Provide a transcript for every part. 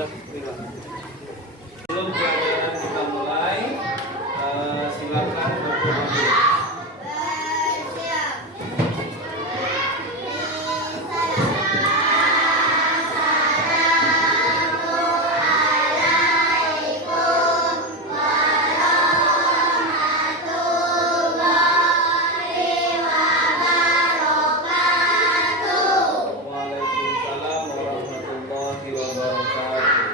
Sebelum pelajaran kita mulai, silakan berdoa. Waalaikumsalam warahmatullahi wabarakatuh.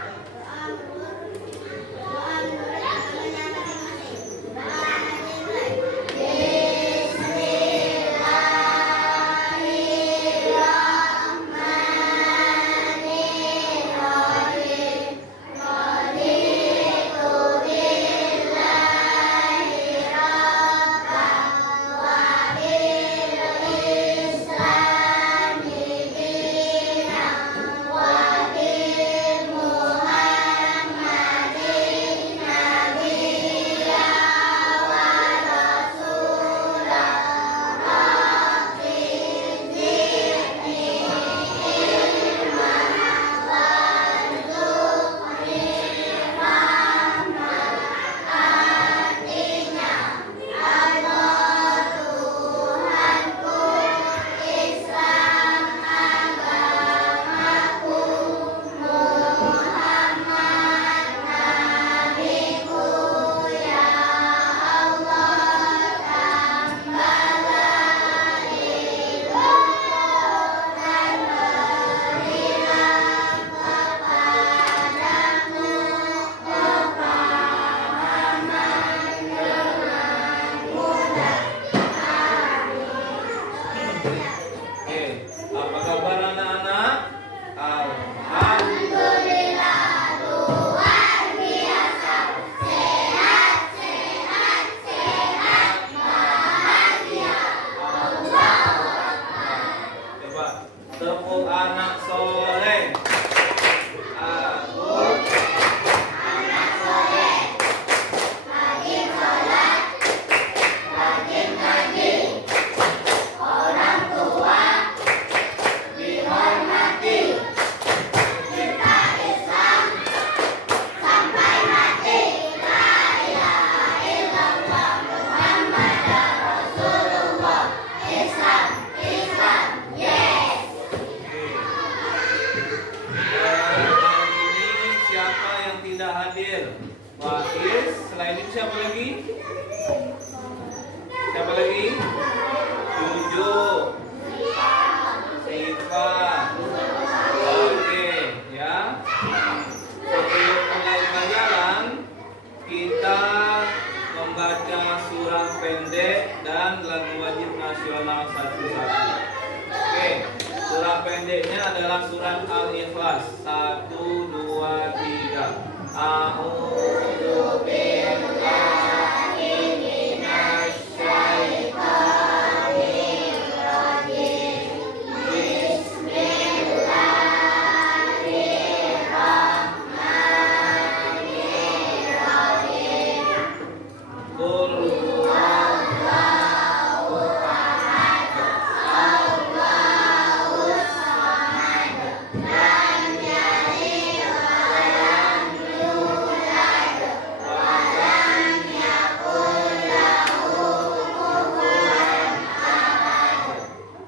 Apa kabar anak-anak? Alhamdulillah luar biasa. Sehat, sehat, sehat, bahagia. Allahu Akbar. Coba tepuk anak soleh. Aku anak soleh. Rajin sholat, rajin ngaji. Orang tua dihormati, kita Islam sampai mati. La ilaha illallah Muhammadar Rasulullah. Islam, Islam, yes. Hari ini siapa yang tidak hadir? Wahid. Selain itu siapa lagi? Siapa lagi? Tujuh. Siva. Oke, ya. Sebelum mulai pelajaran, kita membaca surah pendek dan lagu wajib nasional satu-satu. Oke, surah pendeknya adalah surat Al-Ikhlas. 1, 2, 3. A'udzu billahi minasy syaithanir rajim. Bismillahirrahmanirrahim. Qul huwallahu ahad. Allahus samad. Lam yalid wa lam yulad wa lam yakul lahu kufuwan ahad.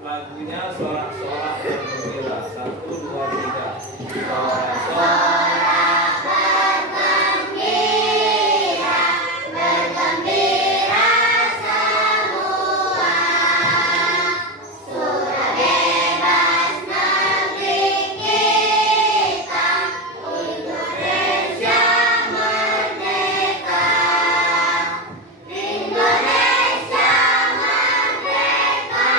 Lagunya sorak-sorak bergembira. 1, 2, 3. Sorak-sorak bergembira, bergembira semua. Sudah bebas negeri kita, Indonesia merdeka. Indonesia merdeka.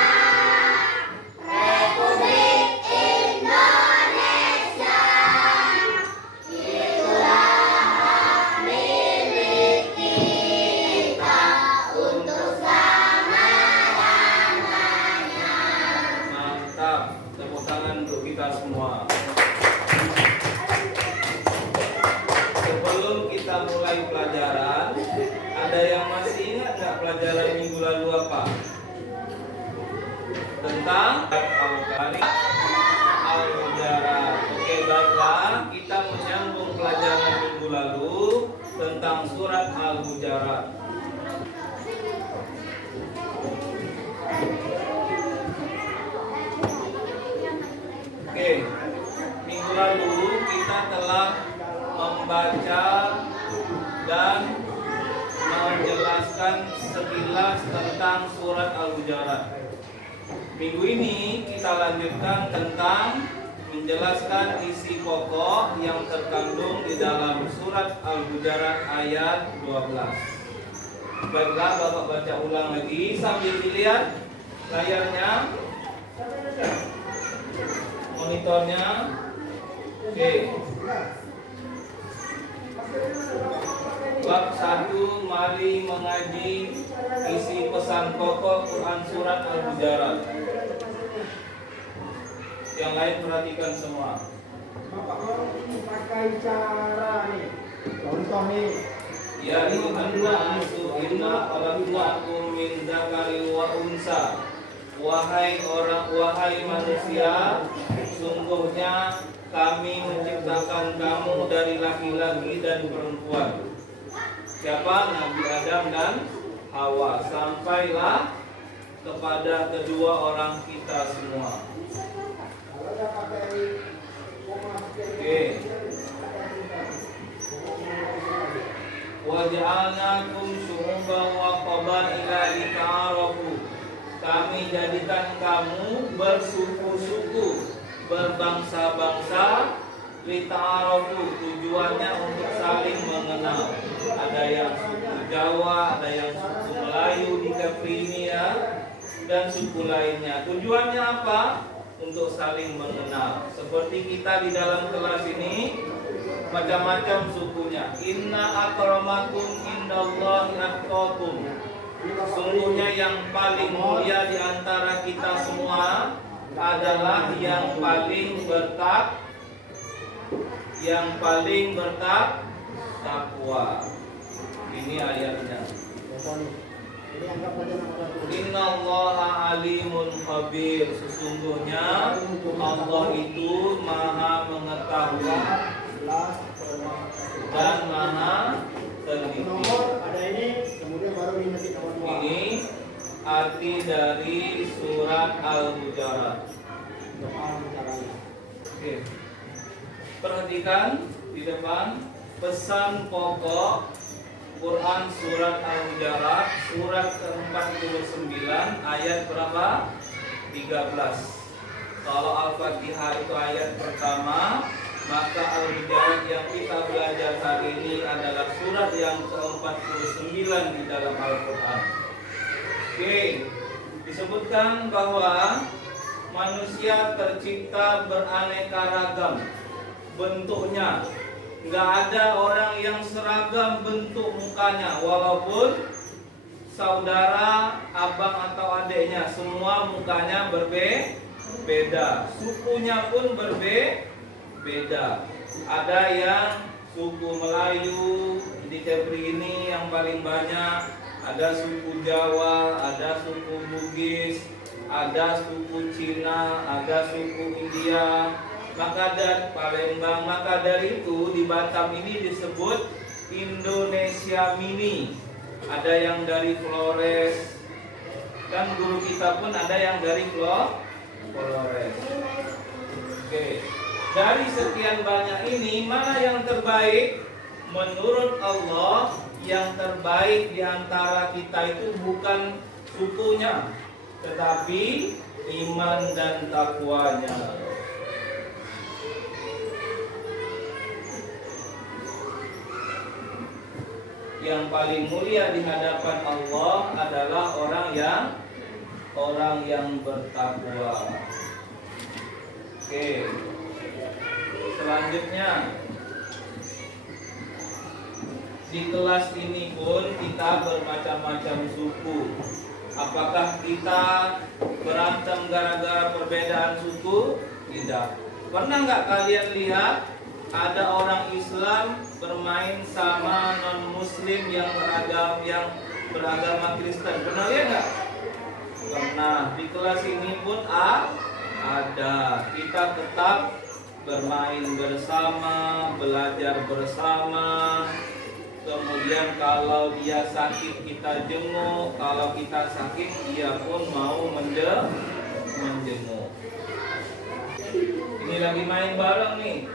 Republik Indonesia, itulah hak milik kita untuk selama-lamanya. Mantap, tepuk tangan untuk kita semua. Sebelum kita mulai pelajaran, ada yang masih ingat nggak pelajaran minggu lalu apa? Tentang Al-Qari, Al-Mujarrad. Oke, baiklah, kita menyambut Al-Hujarat. Oke, minggu lalu kita telah membaca dan menjelaskan sekilas tentang surat Al-Hujarat. Minggu ini kita lanjutkan tentang menjelaskan isi pokok yang terkandung di dalam surat Al-Hujarat ayat 12. Baiklah, Bapak baca ulang lagi sambil dilihat layarnya, monitornya. Oke. Bab 1, mari mengaji isi pesan pokok Quran surat Al-Hujarat. Yang lain perhatikan semua. Bapak mau pakai cara nih, contoh nih. Ya ayyuhannasu inna khalaqnakum min dzakarin wa unsa. Wahai manusia, sungguhnya kami menciptakan kamu dari laki-laki dan perempuan. Siapa? Nabi Adam dan Hawa. Sampailah kepada kedua orang kita semua. Oke. Wa ja'alnakum syu'uban wa qabaila lita'arafu. Kami jadikan kamu bersuku-suku, berbangsa-bangsa, lita'arafu, tujuannya untuk saling mengenal. Ada yang suku Jawa, ada yang suku Melayu di Kepri ini ya, dan suku lainnya. Tujuannya apa? Untuk saling mengenal. Seperti kita di dalam kelas ini, macam-macam sukunya. Inna akramakum indallahi atqakum. Sungguhnya yang paling mulia di antara kita semua adalah yang paling bertakwa. Ini ayatnya. Innallaha alimun khabir. Sesungguhnya Allah itu maha mengetahui dan maha teliti. Ini arti dari surat Al-Hujarat. Oke. Perhatikan di depan pesan pokok Quran surat Al-Hujarat, surat ke-49 ayat berapa? 13. Kalau Al-Fatihah itu ayat pertama, maka Al-Hujarat yang kita belajar hari ini adalah surat yang ke-49 di dalam Al-Quran. Oke, disebutkan bahwa manusia tercipta beraneka ragam bentuknya. Nggak ada orang yang seragam bentuk mukanya, walaupun saudara, abang atau adiknya, semua mukanya berbeda. Sukunya pun berbeda. Ada yang suku Melayu di Kepri ini yang paling banyak, ada suku Jawa, ada suku Bugis, ada suku Cina, ada suku India, maka dari Palembang. Maka dari itu di Batam ini disebut Indonesia Mini. Ada yang dari Flores, dan guru kita pun ada yang dari Flores. Oke. Dari sekian banyak ini, mana yang terbaik? Menurut Allah, yang terbaik di antara kita itu bukan sukunya, tetapi iman dan takwanya. Yang paling mulia di hadapan Allah adalah orang yang bertakwa. Oke. Selanjutnya, di kelas ini pun kita bermacam-macam suku. Apakah kita berantem gara-gara perbedaan suku? Tidak. Pernah nggak kalian lihat ada orang Islam bermain sama non-Muslim yang beragama Kristen? Pernah lihat nggak? Pernah. Di kelas ini pun ada. Kita tetap bermain bersama, belajar bersama, Kemudian kalau dia sakit kita jenguk, kalau kita sakit dia pun mau menjenguk. Ini lagi main bareng nih.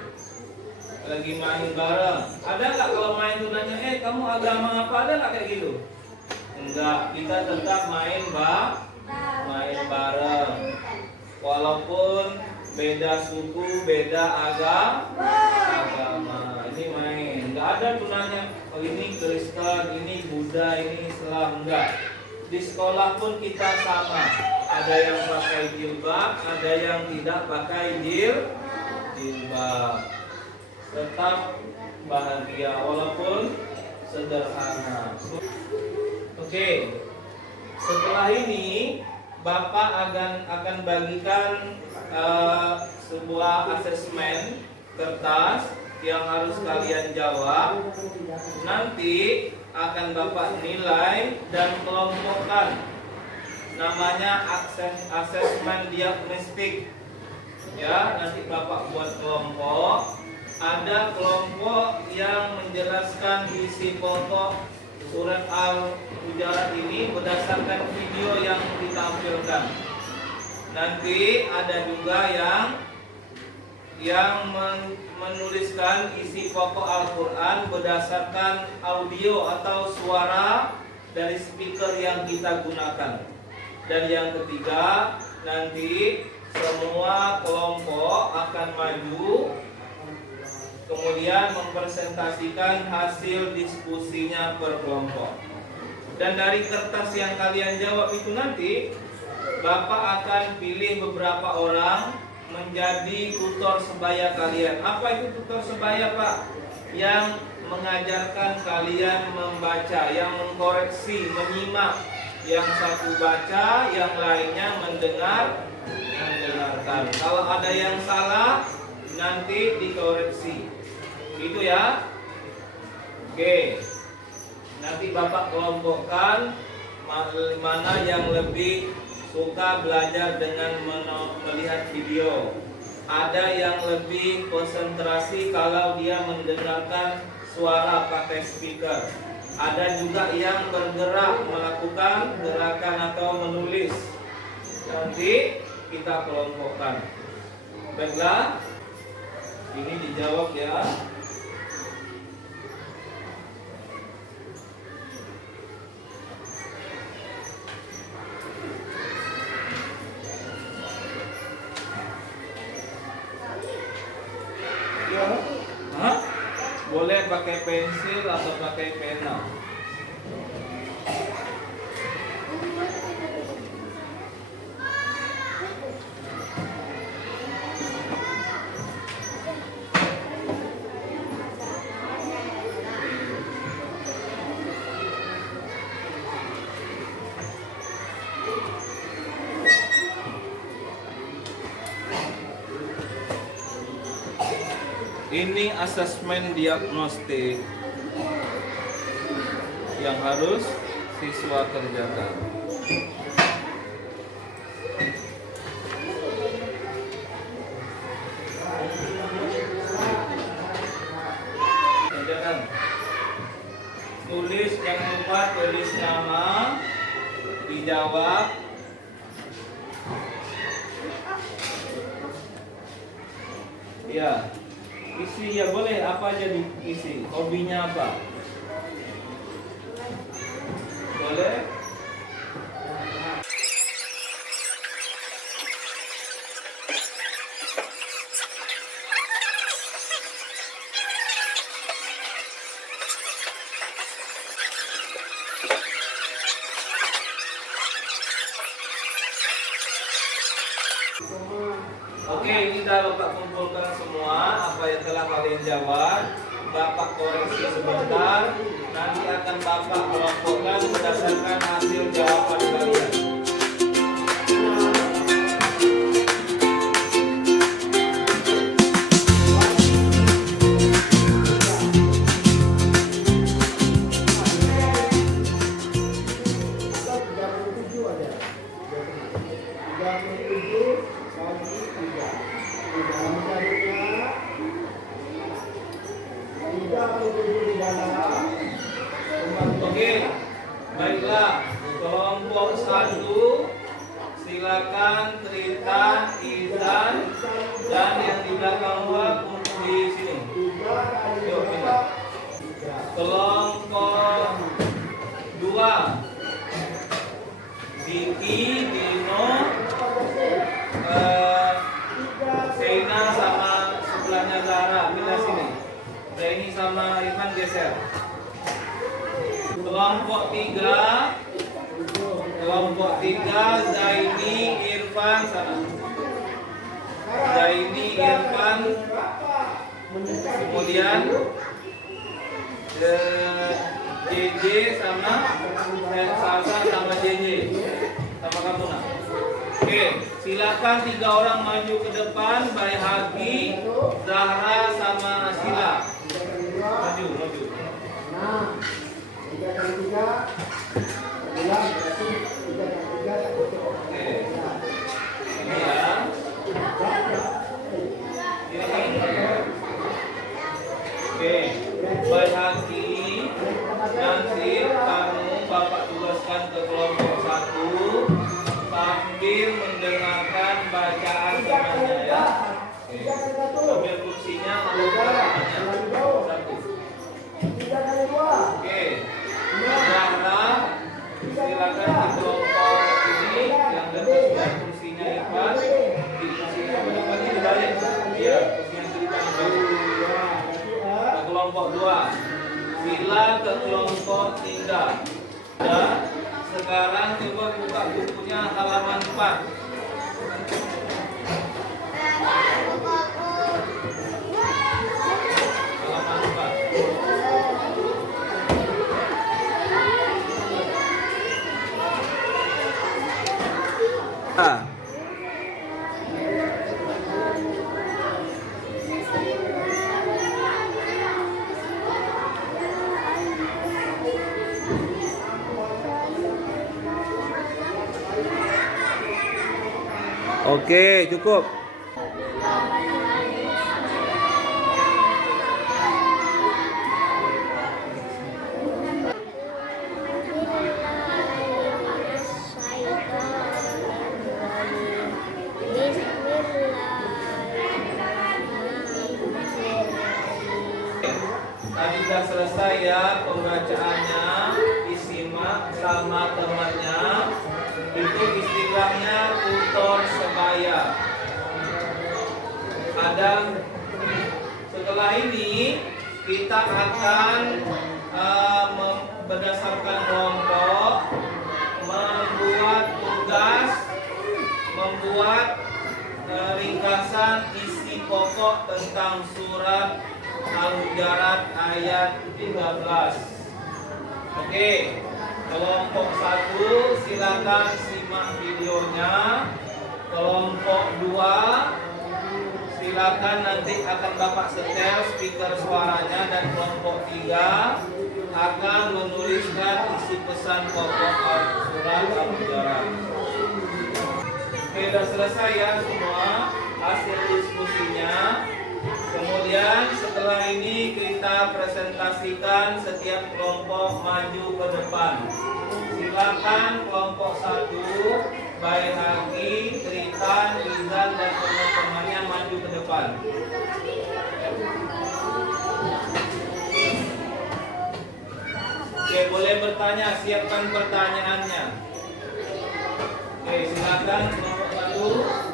Lagi main bareng. Ada nggak kalau main tuh nanya, kamu agama apa? Ada nggak kayak gitu? Enggak, kita tetap main bareng. Walaupun beda suku, beda agama. Ini main. Enggak ada tuh nanya, oh ini Kristen, ini Buddha, ini Islam. Enggak. Di sekolah pun kita sama. Ada yang pakai jilbab, ada yang tidak pakai jilbab. Tetap bahagia walaupun sederhana. Oke. Setelah ini Bapak akan bagikan sebuah asesmen kertas yang harus kalian jawab. Nanti akan Bapak nilai dan kelompokkan. Namanya asesmen diagnostik. Ya, nanti Bapak buat kelompok. Ada kelompok yang menjelaskan isi pokok surat Al-Hujurat ini berdasarkan video yang ditampilkan. Nanti ada juga yang menuliskan isi pokok Al-Quran berdasarkan audio atau suara dari speaker yang kita gunakan. Dan yang ketiga, nanti semua kelompok akan maju kemudian mempresentasikan hasil diskusinya per kelompok. Dan dari kertas yang kalian jawab itu nanti Bapak akan pilih beberapa orang menjadi tutor sebaya kalian. Apa itu tutor sebaya, Pak? Yang mengajarkan kalian membaca, yang mengkoreksi, menyimak. Yang satu baca, yang lainnya mendengarkan. Kalau ada yang salah, nanti dikoreksi. Gitu ya. Oke. Nanti Bapak kelompokkan mana yang lebih suka belajar dengan melihat video. Ada yang lebih konsentrasi kalau dia mendengarkan suara pakai speaker. Ada juga yang bergerak melakukan gerakan atau menulis. Nanti kita kelompokkan. Baiklah. Ini dijawab ya. Hah? Boleh pakai pensil atau pakai pena. Ini asesmen diagnostik yang harus siswa kerjakan. Kerjakan. Tulis, jangan lupa tulis nama, dijawab. Ya. Isi ya boleh, apa aja diisi. Hobinya apa? Boleh? Oke, ini dah Bapak kumpulkan semua apa yang telah kalian jawab. Bapak koreksi sebentar. Nanti akan Bapak kelompokkan berdasarkan hasil jawaban kalian. Tidak perlu di dalam Oke, baiklah. Kelompok 1 silakan Tritan, Izan, dan yang di belakang untuk di sini. Yuk, kita. Kelompok 2 Diki, Dino, Seina sama sebelahnya Zara, pindah sini. Zaini sama Irfan geser. Kelompok 3 Zaini, Irfan sana. Zaini, Irfan. Kemudian JJ sama Salsa sama JJ sama kamu nak. Oke, silakan 3 orang maju ke depan. Baihaqi, Zahra sama Sila. Maju. Nah, 3 kali 3 ulang, 3 kali 3 Oke. Ini ya. Ini. Oke. Baihaqi, nanti kamu Bapak tugaskan ke kelompok 1 sambil mendengarkan bacaan temannya ya. Ambil kursinya, ambil temannya. 1. Oke. Zahra, silakan di kelompok ini yang dekat kursinya Irfan. Di kursinya Irfan ini balik. Ya, kursinya Irfan balik. Ke kelompok 2. Sila ke kelompok 3. Ya. Sekarang coba buka bukunya halaman 4. Halaman 4. Oke, cukup. Tadi sudah selesai ya pembacaannya, disimak sama temannya. Itu istilahnya tutor sebaya. Setelah ini kita akan berdasarkan kelompok membuat tugas, membuat ringkasan isi pokok tentang surat Al-Hujurat ayat 13. Oke, kelompok 1 silakan simak videonya. Kelompok 2 silakan nanti akan Bapak setel speaker suaranya, dan kelompok 3 akan menuliskan isi pesan pokok surat Al-Hujurat. Oke, sudah selesai ya semua hasil diskusinya. Kemudian setelah ini kita presentasikan setiap kelompok maju ke depan. Silakan kelompok 1 Baihaqi, Tritan, Izan dan teman-temannya maju ke depan. Oke, boleh bertanya, siapkan pertanyaannya. Oke, silakan kelompok 1.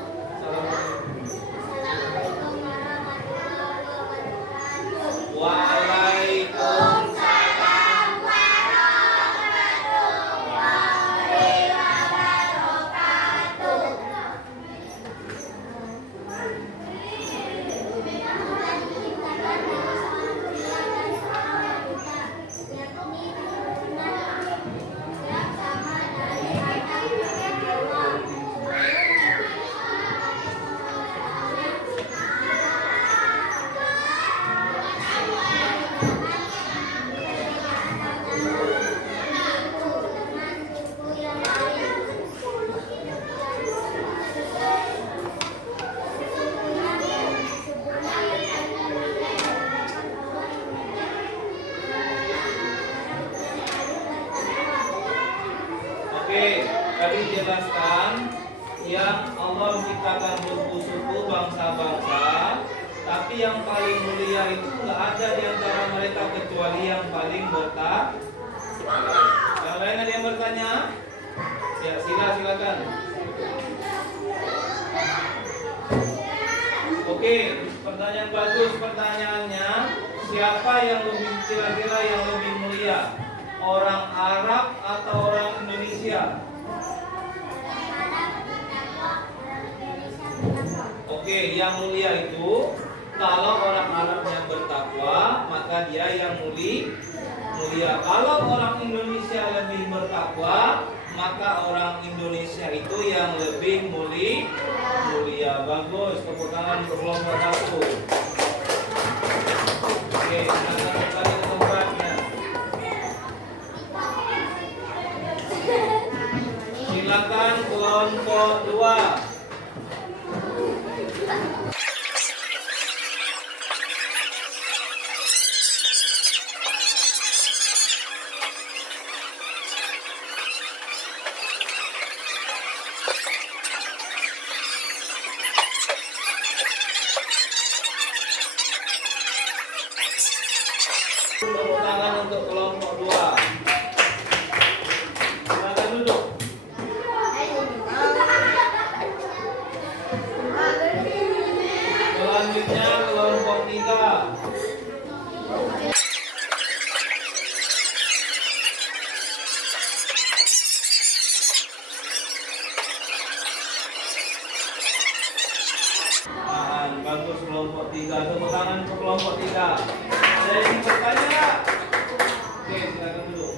Waalaikumsalam warahmatullahi wabarakatuh. dijelaskan yang Allah menciptakan suku-suku bangsa-bangsa, tapi yang paling mulia itu nggak ada di antara mereka kecuali yang paling bertakwa. Yang lain ada yang bertanya? Ya, silakan. Oke, pertanyaan bagus pertanyaannya. Siapa yang lebih kira-kira yang lebih mulia? Orang Arab atau orang Indonesia? Oke, yang mulia itu kalau orang Arab yang bertakwa, maka dia yang mulia. Kalau orang Indonesia lebih bertakwa, maka orang Indonesia itu yang lebih mulia. Bagus, tepuk tangan untuk kelompok satu. Oke, silakan kembali ke tempatnya. Silakan kelompok 2. Tepuk tangan untuk kelompok 2. Silakan duduk. Selanjutnya kelompok 3. Bagus kelompok 3. Tepuk tangan untuk kelompok 3. Ada yang bertanya? Oke, silakan duduk.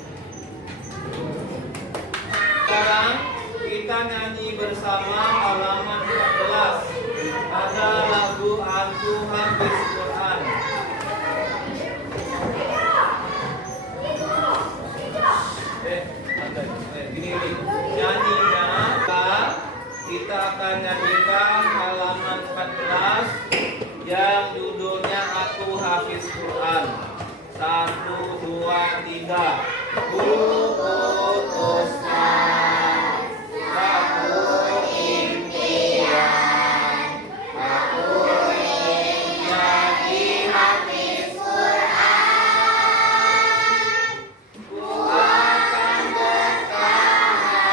Sekarang kita nyanyi bersama halaman 14. Ada lagu Aku Hafiz Quran. Gini. Nyanyinya kita akan nyanyikan halaman 14 yang judulnya Aku Hafiz Quran. 1, 2, 3. Putuskan aku impian, aku ingin jadi hafiz Quran. Ku akan bertahan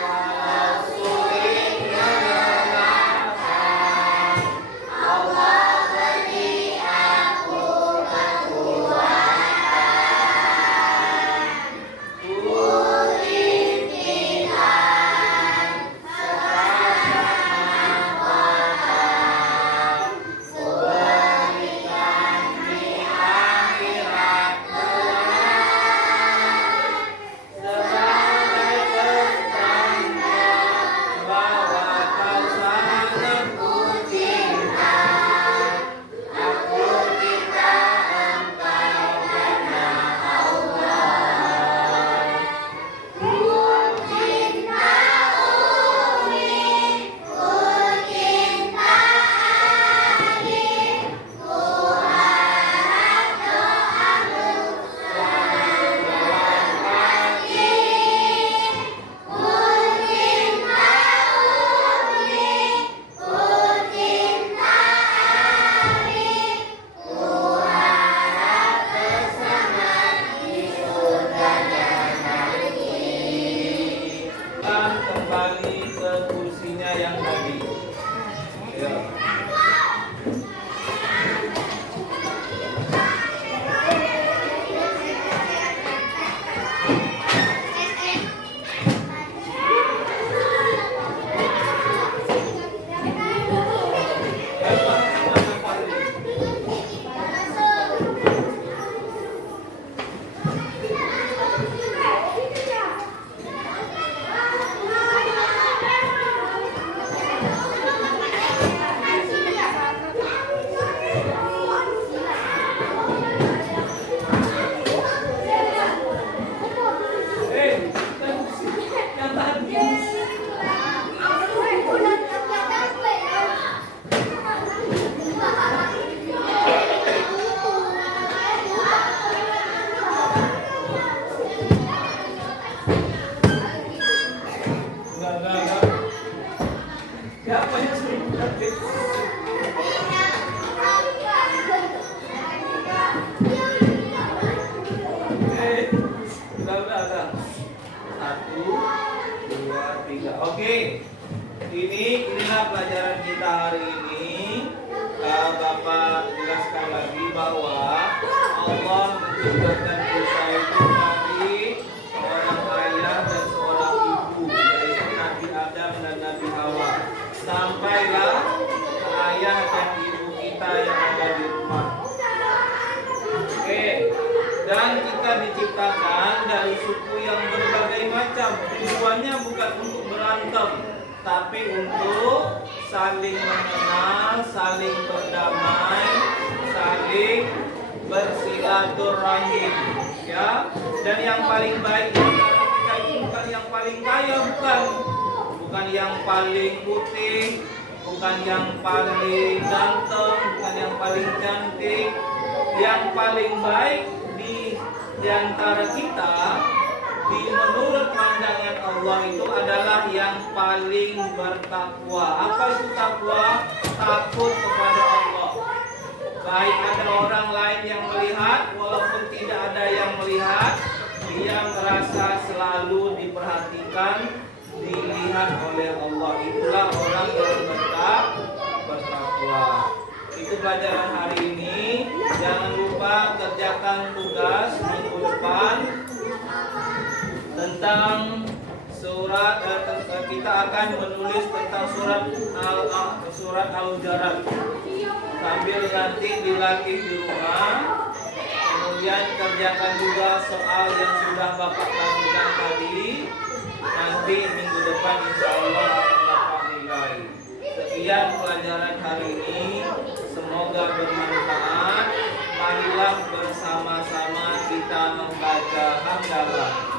walau sulit melelahkan. Allah beri aku kekuatan. Ku Oke, inilah pelajaran kita hari ini. Bapak jelaskan lagi bahwa Allah menciptakan kita itu dari seorang ayah dan seorang ibu, yaitu Nabi Adam dan Nabi Hawa. Sampailah ke ayah dan ibu kita yang ada di rumah. Oke, dan kita diciptakan dari suku yang berbagai macam. Tujuannya bukan untuk berantem, tapi untuk saling mengenal, saling berdamai, saling bersilaturahim, ya. Dan yang paling baik di antara kita itu bukan yang paling kaya, bukan yang paling putih, bukan yang paling ganteng, bukan yang paling cantik. Yang paling baik di antara kita menurut pandangan Allah itu adalah yang paling bertakwa. Apa itu takwa? Takut kepada Allah. Baik ada orang lain yang melihat, walaupun tidak ada yang melihat, dia merasa selalu diperhatikan, dilihat oleh Allah. Itulah orang yang bertakwa. Itu pelajaran hari ini. Jangan lupa kerjakan tugas minggu depan tentang surat. Kita akan menulis tentang surat Al-Hujurat sambil nanti dilatih di rumah. Kemudian kerjakan juga soal yang sudah Bapak lakukan tadi. Nanti minggu depan insya Allah akan dapat nilai. Sekian pelajaran hari ini. Semoga bermanfaat. Marilah bersama-sama kita membaca hamdalah.